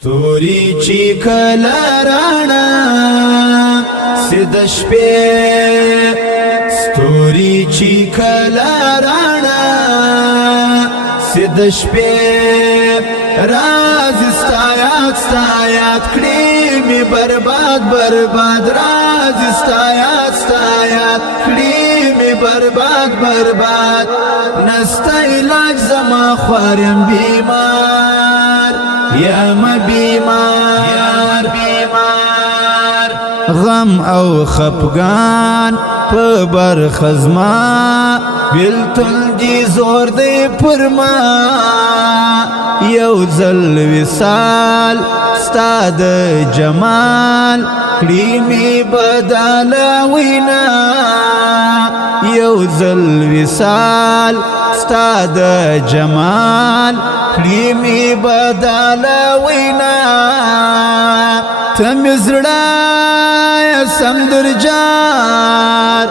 ستوري چی کلا رانا سد شپې ستوري چی کلا رانا سد شپې راز ستایات کړي می برباد راز ستایات کړي می برباد نستا علاج زما خوارم بیمار یا ما بیمار غم او خفگان په برخزما بلتل دی زور دی پر ما یو ځل وصال ستا د جمال کړي می بدل وینا یو ځل وصال ستا د جمال کړي می بدل وینا تم زړه سم درجار